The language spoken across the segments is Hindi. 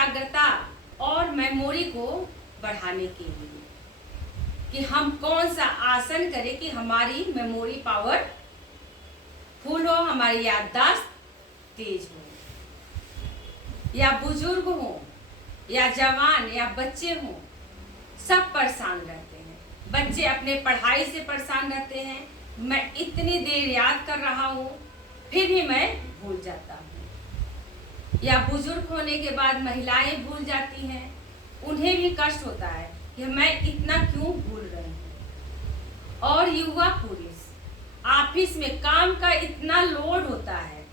एकाग्रता और मेमोरी को बढ़ाने के लिए कि हम कौन सा आसन करें कि हमारी मेमोरी पावर फुल हो, हमारी याददाश्त तेज हो। या बुजुर्ग हो या जवान या बच्चे हो, सब परेशान रहते हैं। बच्चे अपने पढ़ाई से परेशान रहते हैं, मैं इतनी देर याद कर रहा हूँ फिर भी मैं भूल जाता हूँ। या बुजुर्ग होने के बाद महिलाएं भूल जाती हैं, उन्हें भी कष्ट होता है कि मैं इतना क्यों भूल रही हूँ। और युवा पुरुष ऑफिस में काम का इतना लोड होता है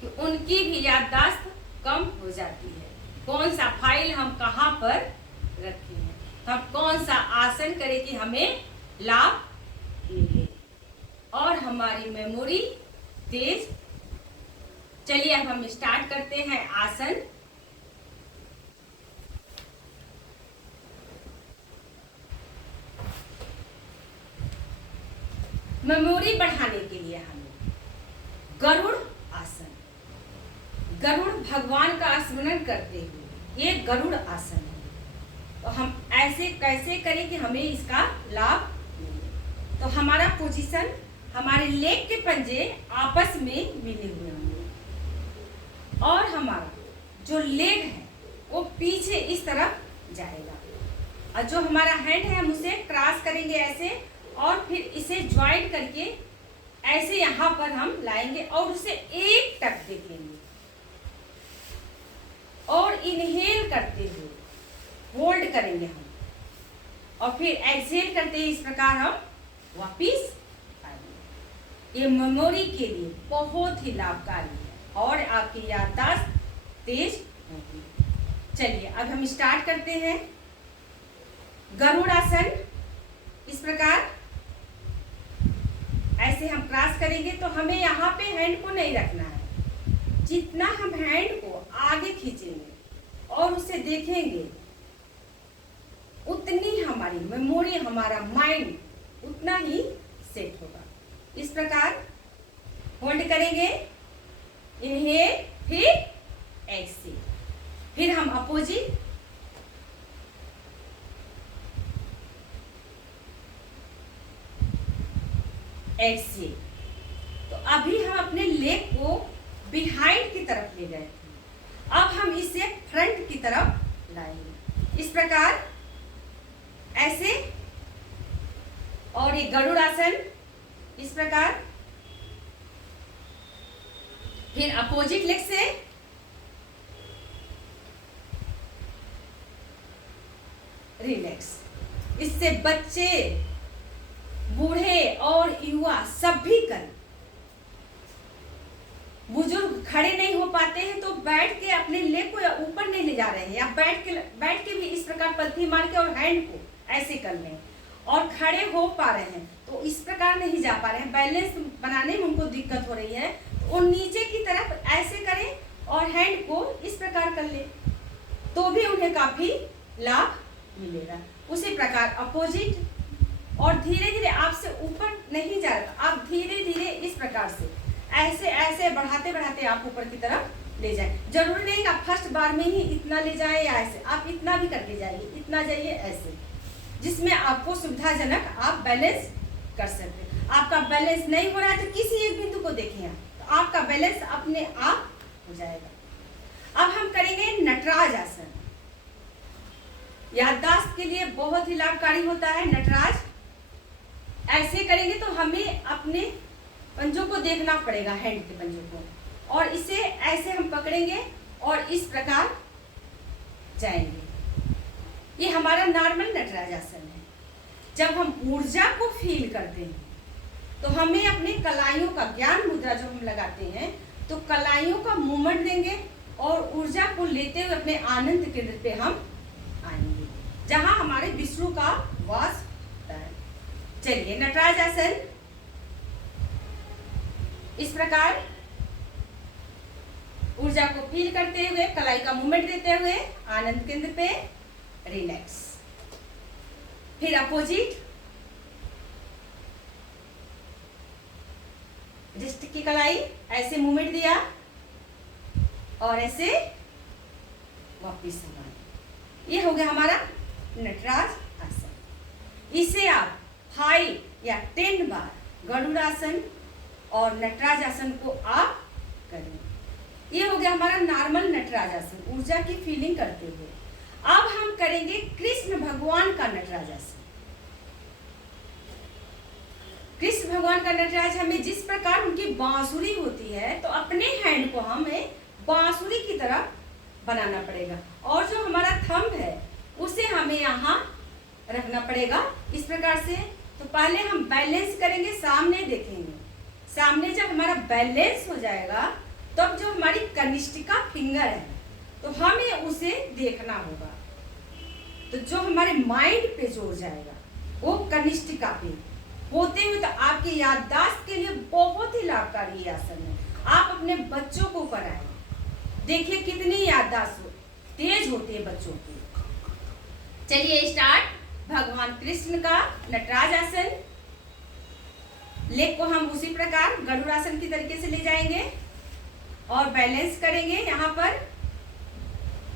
कि उनकी भी याददाश्त कम हो जाती है। कौन सा फाइल हम कहाँ पर रखे हैं, हम कौन सा आसन करें कि हमें लाभ मिले और हमारी मेमोरी तेज। चलिए अब हम स्टार्ट करते हैं आसन। मेमोरी बढ़ाने के लिए हमें गरुड़ आसन, गरुड़ भगवान का स्मरण करते हुए ये गरुड़ आसन है। तो हम ऐसे कैसे करें कि हमें इसका लाभ मिले। तो हमारा पोजीशन, हमारे लेग के पंजे आपस में मिले हुए होंगे और हमारा जो लेग है वो पीछे इस तरफ जाएगा और जो हमारा हैंड है हम उसे क्रॉस करेंगे ऐसे और फिर इसे ज्वाइंट करके ऐसे यहाँ पर हम लाएंगे और उसे एक टक देखेंगे और इनहेल करते हुए होल्ड करेंगे हम और फिर एक्सहेल करते ही इस प्रकार हम वापिस आएंगे। ये मेमोरी के लिए बहुत ही लाभकारी है और आपकी याददाश्त तेज होगी। चलिए अब हम स्टार्ट करते हैं। गरुड़ आसन इस प्रकार ऐसे हम क्रॉस करेंगे तो हमें यहाँ पे हैंड को नहीं रखना है। जितना हम हैंड को आगे खींचेंगे और उसे देखेंगे उतनी हमारी मेमोरी, हमारा माइंड उतना ही सेट होगा। इस प्रकार होल्ड करेंगे, इनहेल फिर एक्सहेल, फिर हम अपोजिट एक्सहेल। तो अभी हम अपने लेग को बिहाइंड की तरफ ले गए थे, अब हम इसे फ्रंट की तरफ लाएंगे इस प्रकार ऐसे। और ये गरुड़ आसन इस प्रकार, फिर अपोजिट लेग से रिलैक्स। इससे बच्चे, बूढ़े और युवा सब भी कर। बुजुर्ग खड़े नहीं हो पाते हैं तो बैठ के अपने लेग को ऊपर नहीं ले जा रहे हैं, या बैठ के भी इस प्रकार पलथी मार के और हैंड को ऐसे कर लें। और खड़े हो पा रहे हैं तो इस प्रकार नहीं जा पा रहे हैं, बैलेंस बनाने में उनको दिक्कत हो रही है, तो नीचे की तरफ ऐसे करें और हैंड को इस प्रकार कर ले तो भी उन्हें काफी लाभ मिलेगा। उसी प्रकार अपोजिट। और धीरे धीरे आपसे ऊपर नहीं जा रहा, आप धीरे धीरे इस प्रकार से ऐसे ऐसे बढ़ाते बढ़ाते आप ऊपर की तरफ ले जाए। जरूरी नहीं आप फर्स्ट बार में ही इतना ले जाए या ऐसे, आप इतना भी करके जाइए, इतना जाइए ऐसे, जिसमें आपको सुविधाजनक आप बैलेंस कर सकते हैं। आपका बैलेंस नहीं हो रहा है तो किसी एक बिंदु को देखिए तो आपका बैलेंस अपने आप हो जाएगा। अब हम करेंगे नटराज आसन। याददाश्त के लिए बहुत ही लाभकारी होता है नटराज। ऐसे करेंगे तो हमें अपने पंजों को देखना पड़ेगा, हैंड के पंजों को, और इसे ऐसे हम पकड़ेंगे और इस प्रकार जाएंगे। ये हमारा नॉर्मल नटराज आसन है। जब हम ऊर्जा को फील करते हैं तो हमें अपने कलाइयों का, ज्ञान मुद्रा जो हम लगाते हैं तो कलाइयों का मूवमेंट देंगे और ऊर्जा को लेते हुए अपने आनंद केंद्र पे हम आएंगे जहां हमारे विष्णु का वास होता है। चलिए नटराज आसन इस प्रकार ऊर्जा को फील करते हुए, कलाई का मूवमेंट देते हुए आनंद केंद्र पे रिलैक्स। फिर अपोजिट, रिस्ट की कलाई ऐसे मूवमेंट दिया और ऐसे वापिस हम आए। ये हो गया हमारा नटराज आसन। इसे आप 5 या 10 बार गरुड़ासन और नटराज आसन को आप करें। ये हो गया हमारा नॉर्मल नटराज आसन, ऊर्जा की फीलिंग करते हुए। अब हम करेंगे कृष्ण भगवान का नटराज आसन। कृष्ण भगवान का नटराज हमें जिस प्रकार उनकी बांसुरी होती है, तो अपने हैंड को हमें बांसुरी की तरह बनाना पड़ेगा और जो हमारा थंब है उसे हमें यहाँ रखना पड़ेगा इस प्रकार से। तो पहले हम बैलेंस करेंगे, सामने देखेंगे। सामने जब हमारा बैलेंस हो जाएगा तब जो हमारी कनिष्ठिका फिंगर है तो हमें उसे देखना होगा। तो जो हमारे माइंड पे जोर जाएगा वो कनिष्ठिका पे होते हुए, तो आपकी याददाश्त के लिए बहुत ही लाभकारी आसन है। आप अपने बच्चों को कराएं, देखिए कितनी याददाश्त तेज होती है बच्चों की। चलिए स्टार्ट। भगवान कृष्ण का नटराज आसन। लेग को हम उसी प्रकार गरुड़ासन की तरीके से ले जाएंगे और बैलेंस करेंगे यहाँ पर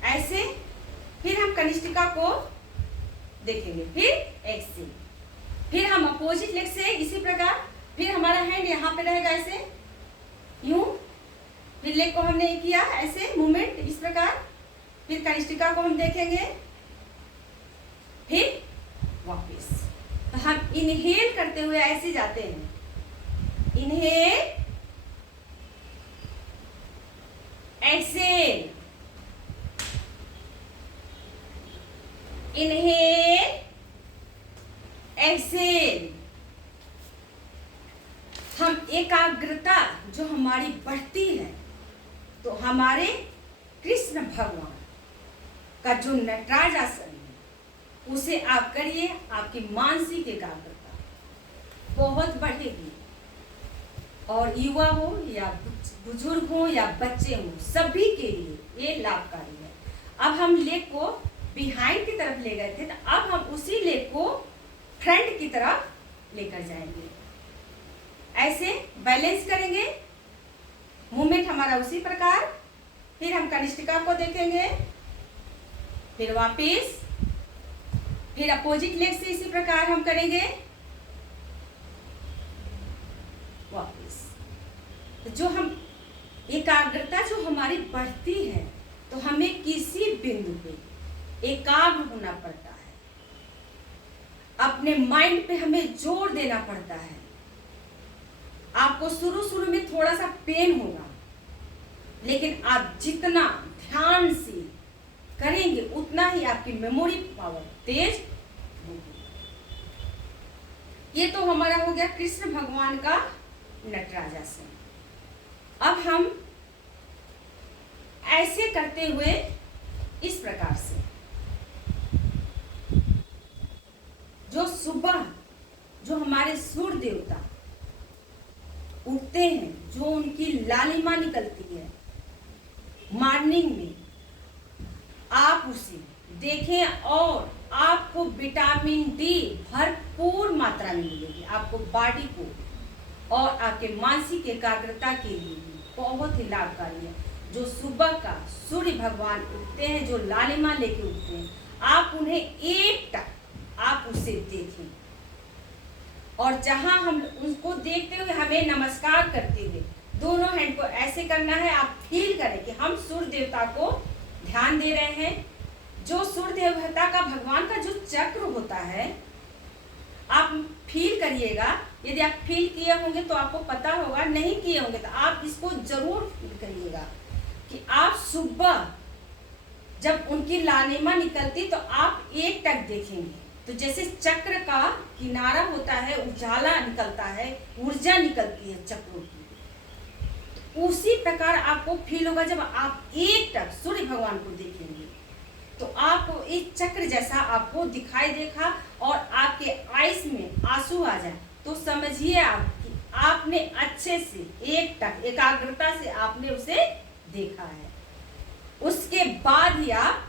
ऐसे। फिर हम कनिष्ठिका को देखेंगे, फिर ऐसे, फिर हम अपोजिट लेग से इसी प्रकार। फिर हमारा हैंड यहाँ पे रहेगा ऐसे, यूं। फिर लेग को हमने किया ऐसे मूवमेंट इस प्रकार। फिर कनिष्ठिका को हम देखेंगे, फिर वापस। तो हम इनहेल करते हुए ऐसे जाते हैं, इनहेल, एक्सेल, इनहेल, एक्सेल। हम एकाग्रता जो हमारी बढ़ती है, तो हमारे कृष्ण भगवान का जो नटराज आसन है उसे आप करिए, आपकी मानसिक एकाग्रता बहुत बढ़ेगी। और युवा हो या बुजुर्ग हो या बच्चे हो, सभी के लिए ये लाभकारी है। अब हम लेग को बिहाइंड की तरफ ले गए थे, तो अब हम उसी लेग को फ्रंट की तरफ लेकर जाएंगे। ऐसे बैलेंस करेंगे, मूवमेंट हमारा उसी प्रकार। फिर हम कनिष्ठिका को देखेंगे, फिर वापिस, फिर अपोजिट लेग से इसी प्रकार हम करेंगे, वापिस। तो जो हम एकाग्रता जो हमारी बढ़ती है, तो हमें किसी बिंदु पे एकाग्र होना पड़ता है, अपने माइंड पे हमें जोर देना पड़ता है। आपको शुरू में थोड़ा सा पेन होगा, लेकिन आप जितना ध्यान से करेंगे उतना ही आपकी मेमोरी पावर तेज होगी। ये तो हमारा हो गया कृष्ण भगवान का नटराज आसन। अब हम ऐसे करते हुए इस प्रकार से, जो सुबह जो हमारे सूर्य देवता उठते हैं, जो उनकी लालिमा निकलती है मॉर्निंग में, आप उसे देखें और आपको विटामिन डी भरपूर मात्रा में मिलेगी। आपको बॉडी को और आपके मानसिक एकाग्रता के लिए बहुत ही लाभकारी है। जो सुबह का सूर्य भगवान उठते हैं, जो लालिमा लेके उठते हैं, आप उन्हें एक टक आप उसे देखें और जहां हम उनको देखते हुए हमें नमस्कार करते हुए दोनों हैंड को ऐसे करना है। आप फील करें कि हम सूर्य देवता को ध्यान दे रहे हैं। जो सूर्य देवता का भगवान का जो चक्र होता है, आप फील करिएगा। यदि आप फील किए होंगे तो आपको पता होगा, नहीं किए होंगे तो आप इसको जरूर फील करिएगा कि आप सुबह जब उनकी लालिमा निकलती तो आप एक टक देखेंगे। तो जैसे चक्र का किनारा होता है, उजाला निकलता है, ऊर्जा निकलती है चक्रों की, उसी प्रकार आपको फील होगा जब आप एक टक सूर्य भगवान को देखेंगे। तो आपको एक चक्र जैसा आपको दिखाई देगा और आपके आईज में आंसू आ जाए, तो समझिए आप कि आपने अच्छे से एक टक एकाग्रता से आपने उसे देखा है। उसके बाद ही आप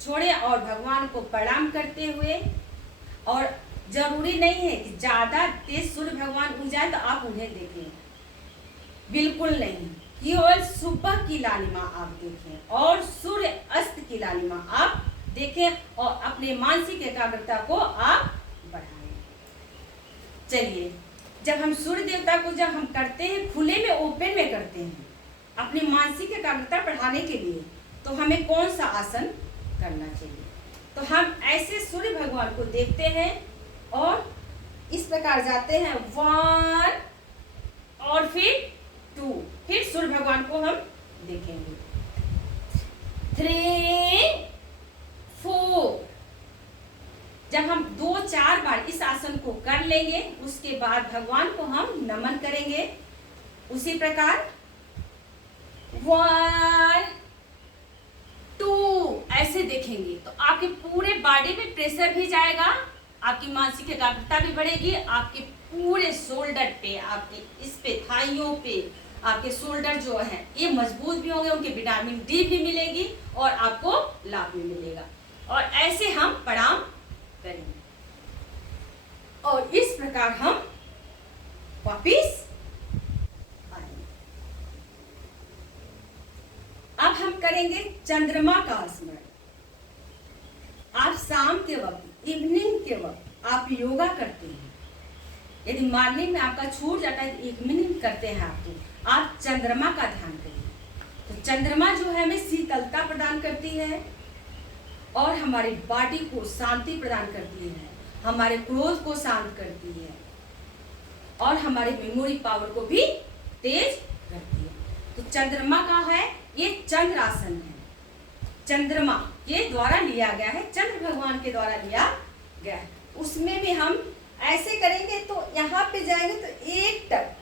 छोड़े और भगवान को प्रणाम करते हुए, और जरूरी नहीं है कि ज्यादा तेज सूर्य भगवान उग जाए तो आप उन्हें देखें, बिल्कुल नहीं। केवल सुबह की लालिमा आप देखें और सूर्य अस्त की लालिमा आप देखें और अपने मानसिक एकाग्रता को आप बढ़ाएं। चलिए, जब हम सूर्य देवता को जब हम करते हैं खुले में, ओपन में करते हैं अपनी मानसिक एकाग्रता बढ़ाने के लिए, तो हमें कौन सा आसन करना चाहिए? तो हम ऐसे सूर्य भगवान को देखते हैं और इस प्रकार जाते हैं 1 और फिर 2, फिर सूर्य भगवान को हम देखेंगे 3 4। जब हम 2-4 बार इस आसन को कर लेंगे उसके बाद भगवान को हम नमन करेंगे। उसी प्रकार 1 2 ऐसे देखेंगे तो आपके पूरे बॉडी में प्रेशर भी जाएगा, आपकी मानसिक एकाग्रता भी बढ़ेगी, आपके पूरे शोल्डर पे, आपके इस पे थाइयों पे, आपके शोल्डर जो है ये मजबूत भी होंगे, उनके विटामिन डी भी मिलेगी और आपको लाभ भी मिलेगा। और ऐसे हम प्रणाम करेंगे और इस प्रकार हम वापिस आएंगे। अब हम करेंगे चंद्रमा का स्मरण। आप शाम के वक्त, इवनिंग के वक्त आप योगा करते हैं, यदि मॉर्निंग में आपका छूट जाता है तो इवनिंग करते हैं आप चंद्रमा का ध्यान करिए। तो चंद्रमा जो है हमें शीतलता प्रदान करती है और हमारी बॉडी को शांति प्रदान करती है, हमारे क्रोध को शांत करती है और हमारे मेमोरी पावर को भी तेज करती है। तो चंद्रमा का है, ये चंद्र आसन है, चंद्रमा के द्वारा लिया गया है, चंद्र भगवान के द्वारा लिया गया है। उसमें भी हम ऐसे करेंगे तो यहाँ पे जाएंगे तो 1 टक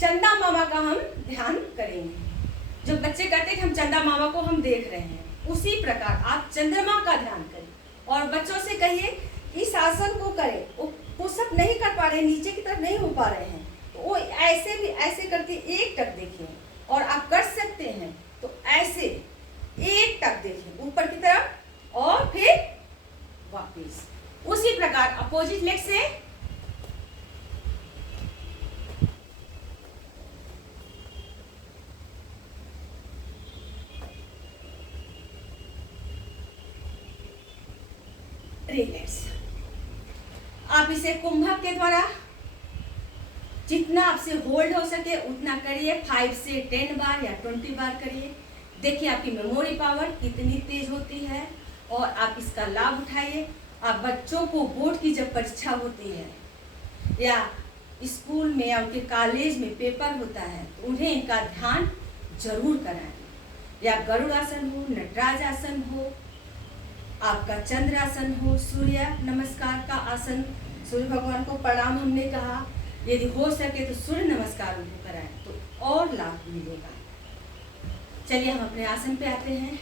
चंदा मामा का हम ध्यान करेंगे। जो बच्चे कहते हैं कि हम चंदा मामा को हम देख रहे हैं, उसी प्रकार आप चंद्रमा का ध्यान करें और बच्चों से कहिए इस आसन को करें। वो पुशअप नहीं कर पा रहे, नीचे की तरफ नहीं हो पा रहे हैं, तो वो ऐसे भी ऐसे करके 1 टक देखिए और आप कर सकते हैं तो ऐसे 1 टक देखिए ऊपर की तरफ और फिर वापिस। उसी प्रकार अपोजिट लेग से रिलैक्स। आप इसे कुंभक के द्वारा जितना आपसे होल्ड हो सके उतना करिए, 5 से 10 बार या 20 बार करिए। देखिए आपकी मेमोरी पावर कितनी तेज होती है और आप इसका लाभ उठाइए। आप बच्चों को बोर्ड की जब परीक्षा होती है या स्कूल में या उनके कॉलेज में पेपर होता है तो उन्हें इनका ध्यान जरूर कराएं। या गरुड़ आसन हो, नटराज आसन हो, आपका चंद्र आसन हो, सूर्य नमस्कार का आसन, सूर्य भगवान को प्रणाम हमने कहा, यदि हो सके तो सूर्य नमस्कार उनको कराएं तो और लाभ मिलेगा। चलिए हम अपने आसन पे आते हैं।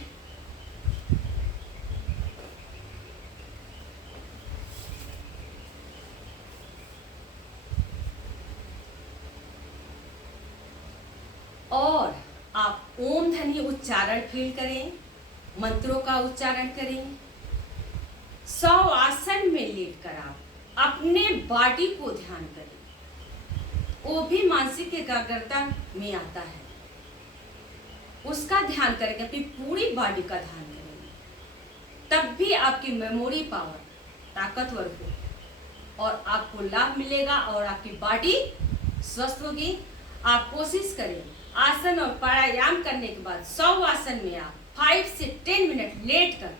और आप ओम ध्वनि उच्चारण फील करें, मंत्रों का उच्चारण करें। 100 आसन में लेटकर आप अपने बॉडी को ध्यान करें, वो भी मानसिक एकाग्रता में आता है, उसका ध्यान करेंगे, अपनी पूरी बॉडी का ध्यान करेंगे, तब भी आपकी मेमोरी पावर ताकतवर हो और आपको लाभ मिलेगा और आपकी बॉडी स्वस्थ होगी। आप कोशिश करें आसन और प्राणायाम करने के बाद 100 आसन में आप 5 से 10 मिनट लेटकर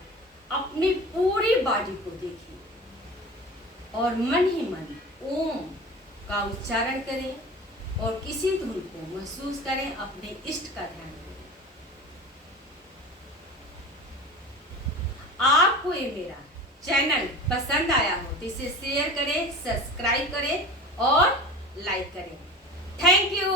अपनी पूरी बॉडी को देखिए और मन ही मन ओम का उच्चारण करें और किसी धुन को महसूस करें, अपने इष्ट का ध्यान करें। आपको ये मेरा चैनल पसंद आया हो तो इसे शेयर करें, सब्सक्राइब करें और लाइक करें। Thank you.